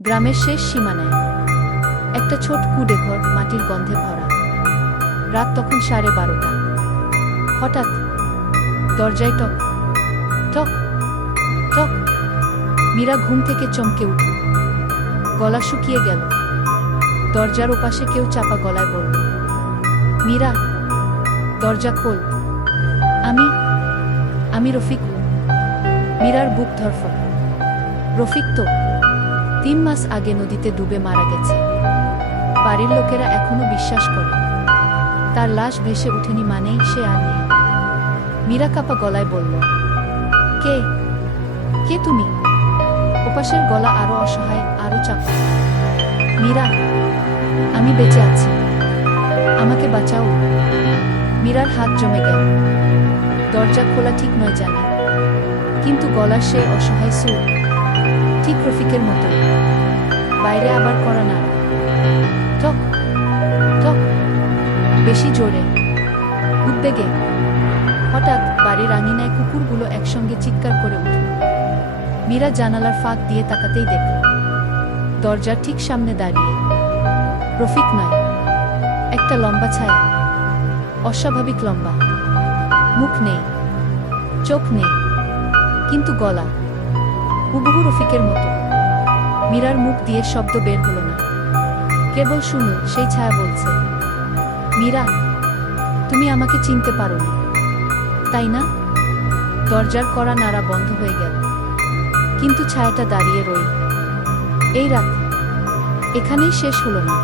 গ্রামের শেষ সীমানায় একটা ছোট কুঁড়ে ঘর, মাটির গন্ধে ভরা। রাত তখন 12:30। হঠাৎ দরজায় টক টক টক। মীরা ঘুম থেকে চমকে উঠল, গলা শুকিয়ে গেল। দরজার ওপাশে কেউ চাপা গলায় বলল, মীরা, দরজা খোল। আমি রফিক। মীরার বুক ধরফর। রফিক তো 3 মাস আগে নদীতে ডুবে মারা গেছে। বাড়ির লোকেরা এখনো বিশ্বাস করে তার লাশ ভেসে ওঠেনি মানেই সে আর নেই। মীরা কাপা গলায় বলল, কে কে তুমি? ওপাশের গলা আরো অসহায়, আরো চাপা। মীরা, আমি বেঁচে আছি, আমাকে বাঁচাও। মীরার হাত জমে গেল। দরজা খোলা ঠিক নয় জানি, কিন্তু গলার সেই অসহায় সুর ঠিক রফিকের মতো। বাইরে আবার করা নাড়া, টক টক, বেশি জোরে, উদ্বেগে। হঠাৎ বাড়ির আঙিনায় কুকুরগুলো একসঙ্গে চিৎকার করে উঠল। মীরা জানালার ফাঁক দিয়ে তাকাতেই দেখল, দরজার ঠিক সামনে দাঁড়িয়ে রফিক নয়, একটা লম্বা ছায়া, অস্বাভাবিক লম্বা। মুখ নেই, চোখ নেই, কিন্তু গলা হুবহু রফিকের মতো। মীরার মুখ দিয়ে শব্দ বের হলো না, কেবল শুনুন সেই ছায়া বলছে, মীরা, তুমি আমাকে চিনতে পারোনি, তাই না? দরজার কড়া নাড়া বন্ধ হয়ে গেল, কিন্তু ছায়াটা দাঁড়িয়ে রইল। এই রাত এখানেই শেষ হলো না।